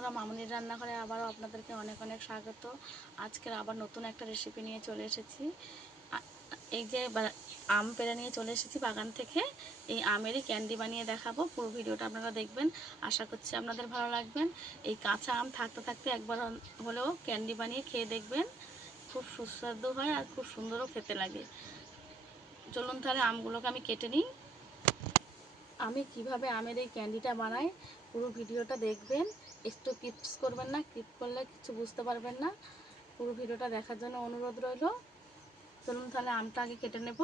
বন্ধুরা, মামুনির রান্নাঘরে আবারও আপনাদেরকে অনেক অনেক স্বাগত। আজকের আবার নতুন একটা রেসিপি নিয়ে চলে এসেছি। এই যে আম পেড়ে নিয়ে চলে এসেছি বাগান থেকে। এই আমেরই ক্যান্ডি বানিয়ে দেখাবো। পুরো ভিডিওটা আপনারা দেখবেন, আশা করছি আপনাদের ভালো লাগবেন। এই কাঁচা আম থাকতে থাকতে একবার হলেও ক্যান্ডি বানিয়ে খেয়ে দেখবেন, খুব সুস্বাদু হয় আর খুব সুন্দরও খেতে লাগে। চলুন তাহলে আমগুলোকে আমি কেটে নিই। আমি কিভাবে আমের এই ক্যান্ডিটা বানাই পুরো ভিডিওটা দেখবেন, একটু ক্লিপস করবেন না, ক্লিপ করলে কিছু বুঝতে পারবেন না। পুরো ভিডিওটা দেখার জন্য অনুরোধ রইল। চলুন তাহলে আমটা আগে কেটে নেব।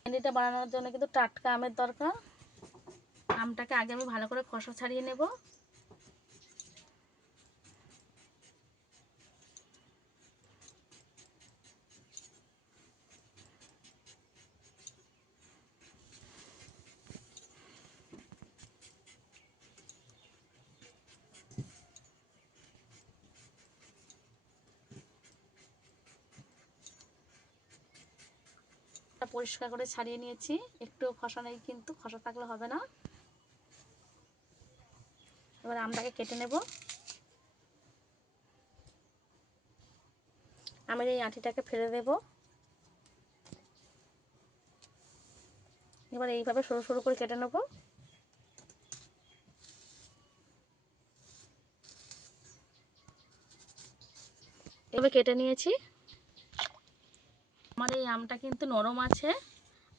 ক্যান্ডিটা বানানোর জন্য কিন্তু টাটকা আমের দরকার। আমটাকে আগে আমি ভালো করে খোসা ছাড়িয়ে নেব। পরিষ্কার করে ছাড়িয়ে নিয়েছি, একটু খসা নেই, কিন্তু খসা থাকলে হবে না। এবার আমটাকে কেটে নেব। আমের এই আঁটিটাকে ফেলে দেব। এবার এইভাবে সরু সরু করে কেটে নেব। এবার কেটে নিয়েছি। আমার এই আমটা কিন্তু নরম আছে।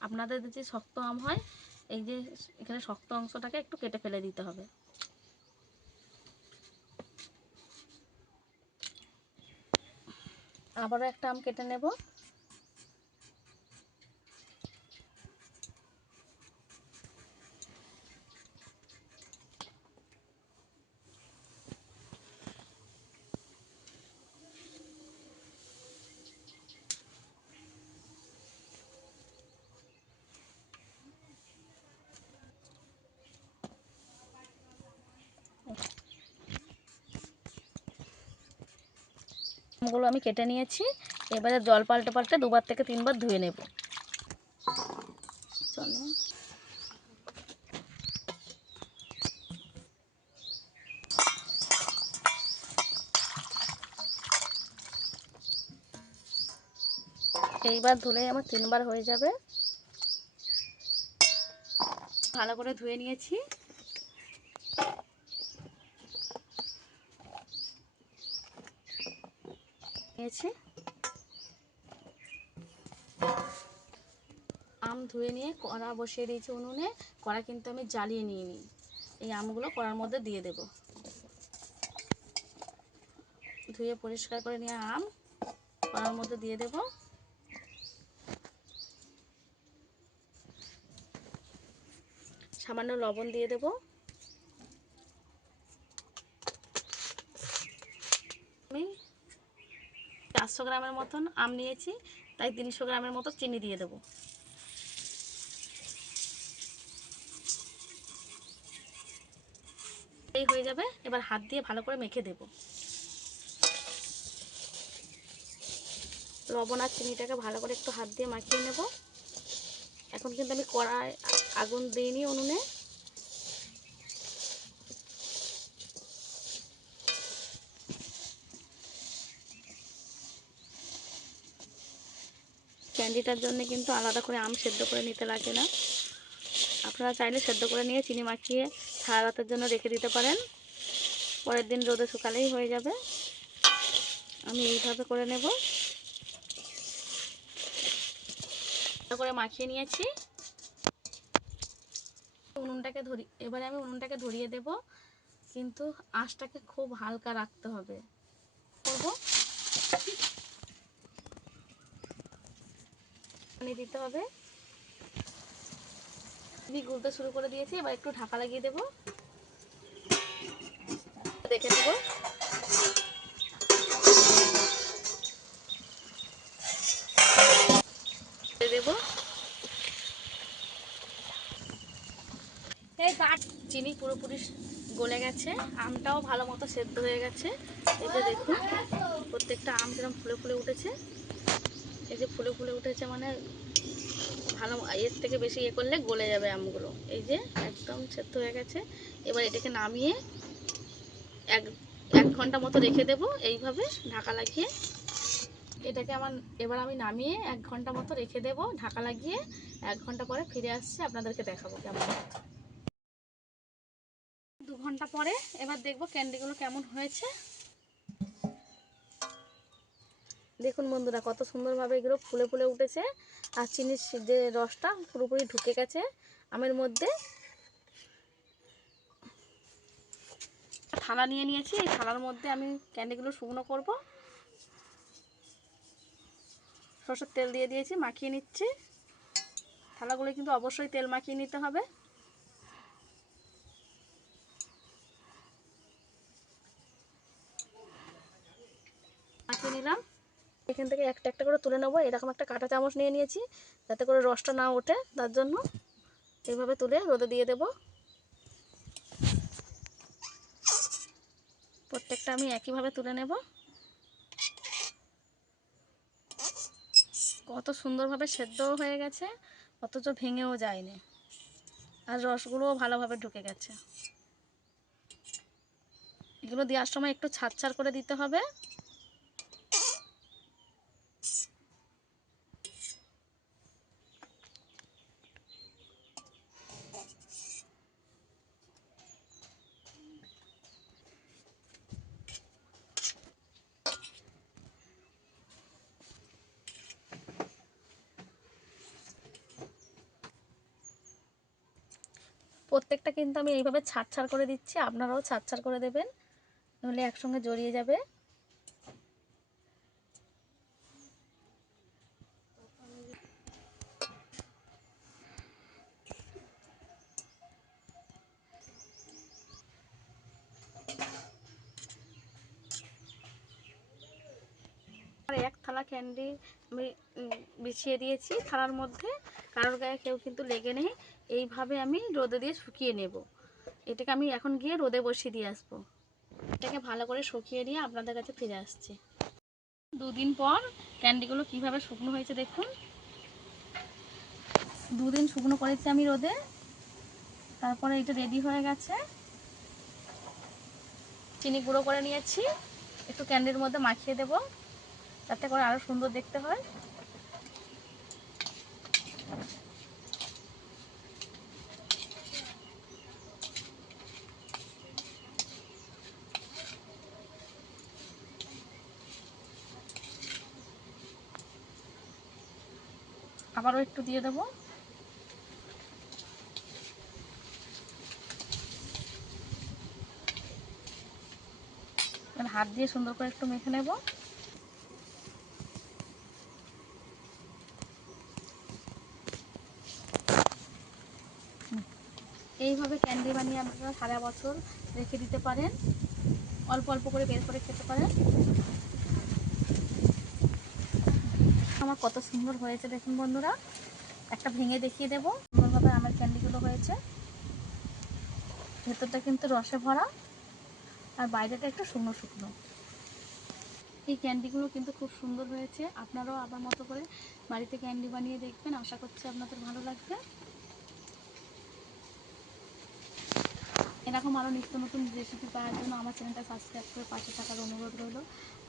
আপনাদের যদি শক্ত আম হয়, এই যে এখানে শক্ত অংশটাকে একটু কেটে ফেলে দিতে হবে। আবারও একটা আম কেটে নেব। আমগুলো আমি কেটে নিয়েছি। এবারে জল পাল্টে পাল্টে 2বার থেকে 3বার ধুয়ে নেব। চলো, এইবার ধুলেই আমার 3বার হয়ে যাবে। ভালো করে ধুয়ে নিয়েছি। আম ধুয়ে নিয়ে কড়া বসিয়ে দিয়েছি উনুনে। কড়া কিন্তু আমি জ্বালিয়ে নিইনি। এই আমগুলো কড়ার মধ্যে দিয়ে দেব। ধুয়ে পরিষ্কার করে নিয়ে আম কড়ার মধ্যে দিয়ে দেব। সামান্য লবণ দিয়ে দেব। আমি 400 গ্রামের মতন আম নিয়েছি, তাই 300 গ্রামের মতো চিনি দিয়ে দেব। এই হয়ে যাবে। এবার হাত দিয়ে ভালো করে মেখে দেব। লবণ আর চিনিটাকে ভালো করে একটু হাত দিয়ে মাখিয়ে নেব। এখন কিন্তু আমি কড়ায় আগুন দিইনি উনুনে। ক্যান্ডিটার জন্য কিন্তু আলাদা করে আম সেদ্ধ করে নিতে লাগে না। আপনারা চাইলে সেদ্ধ করে নিয়ে চিনি মাখিয়ে সারা রাতের জন্য রেখে দিতে পারেন, পরের দিন রোদে শুকালেই হয়ে যাবে। আমি এইভাবে করে নেব। ভালো করে মাখিয়ে নিয়েছি। এবারে আমি উনুনটাকে ধরিয়ে দেব, কিন্তু আঁচটাকে খুব হালকা রাখতে হবে। পানি দিতে হবে। গুলতে শুরু করে দিয়েছি। এবার একটু ঢাকা লাগিয়ে দেব। দেখে নেব। দেব চিনি পুরোপুরি গলে গেছে, আমটাও ভালো মতো সেদ্ধ হয়ে গেছে। এই যে দেখুন, প্রত্যেকটা আম কিরকম ফুলে ফুলে উঠেছে। এই যে ফুলে ফুলে উঠেছে, মানে ভালো, এর থেকে বেশি করলে গলে যাবে আমগুলো। এই যে একদম সেদ্ধ হয়ে গেছে। এবার এটাকে নামিয়ে এক 1 ঘন্টা মতো রেখে দেব এইভাবে ঢাকা লাগিয়ে। এটাকে এবার আমি নামিয়ে 1 ঘন্টা মতো রেখে দেব ঢাকা লাগিয়ে। 1 ঘন্টা পরে ফিরে আসছি, আপনাদেরকে দেখাবো কেমন। 2 ঘন্টা পরে এবার দেখবো ক্যান্ডিগুলো কেমন হয়েছে। দেখুন বন্ধুরা, কত সুন্দরভাবে এগুলো ফুলে ফুলে উঠেছে, আর চিনির যে রসটা পুরোপুরি ঢুকে গেছে আমের মধ্যে। থালা নিয়ে নিয়েছি, এই থালার মধ্যে আমি ক্যান্ডিগুলো শুকনো করব। সরষের তেল দিয়ে দিয়েছি, মাখিয়ে নিচ্ছি। থালাগুলো কিন্তু অবশ্যই তেল মাখিয়ে নিতে হবে। মাখিয়ে নিলাম। এখান থেকে একটা একটা করে তুলে নেবো। এরকম একটা কাঁটা চামচ নিয়ে নিয়েছি, যাতে করে রসটা না ওঠে, তার জন্য এইভাবে তুলে রোদে দিয়ে দেব। প্রত্যেকটা আমি একইভাবে তুলে নেব। কত সুন্দরভাবে সেদ্ধও হয়ে গেছে, অথচ ভেঙেও যায়নি, আর রসগুলোও ভালোভাবে ঢুকে গেছে। এগুলো দেওয়ার সময় একটু ছাড় করে দিতে হবে। প্রত্যেকটা কিন্তু আমি এইভাবে ছাড় করে দিচ্ছি, আপনারাও ছাড় করে দেবেন, নাহলে একসঙ্গে জড়িয়ে যাবে। এক থালা ক্যান্ডি আমি বিছিয়ে দিয়েছি থালার মধ্যে, কারোর গায়ে কেউ কিন্তু লেগে নেই। এইভাবে আমি রোদে দিয়ে শুকিয়ে নেব। এটাকে আমি এখন গিয়ে রোদে বসিয়ে দিয়ে আসবো। এটাকে ভালো করে শুকিয়ে নিয়ে আপনাদের কাছে ফিরে আসছি। 2 দিন পর ক্যান্ডিগুলো কিভাবে শুকনো হয়েছে দেখুন। 2 দিন শুকনো করেছি আমি রোদে, তারপরে এটা রেডি হয়ে গেছে। চিনি গুঁড়ো করে নিয়েছি, একটু ক্যান্ডির মধ্যে মাখিয়ে দেব, যাতে করে আরো সুন্দর দেখতে হয়। আবারও একটু দিয়ে দেবো। হাত দিয়ে সুন্দর করে একটু মেখে নেব। এইভাবে ক্যান্ডি বানিয়ে আপনারা সারা বছর রেখে দিতে পারেন, অল্প অল্প করে বের করে খেতে পারেন। আমার কত সুন্দর হয়েছে দেখুন বন্ধুরা, একটা ভেঙে দেখিয়ে দেবো সুন্দরভাবে আমার ক্যান্ডিগুলো হয়েছে। ভেতরটা কিন্তু রসে ভরা, আর বাইরেটা একটু শুকনো শুকনো। এই ক্যান্ডিগুলো কিন্তু খুব সুন্দর হয়েছে। আপনারাও আমার মতো করে বাড়িতে ক্যান্ডি বানিয়ে দেখবেন, আশা করছি আপনাদের ভালো লাগবে। এরকম আরও নিত্য নতুন রেসিপি পাওয়ার জন্য আমার চ্যানেলটা সাবস্ক্রাইব করে পাশে থাকার অনুরোধ রইল।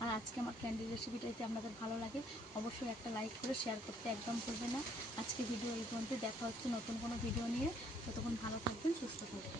আর আজকে আমার ক্যান্ডি রেসিপিটা যদি আপনাদের ভালো লাগে, অবশ্যই একটা লাইক করে শেয়ার করতে একদম ভুলবেন না। আজকে ভিডিও এই পর্যন্ত, দেখা হচ্ছে নতুন কোনো ভিডিও নিয়ে। ততক্ষণ ভালো থাকবেন, সুস্থ থাকবেন।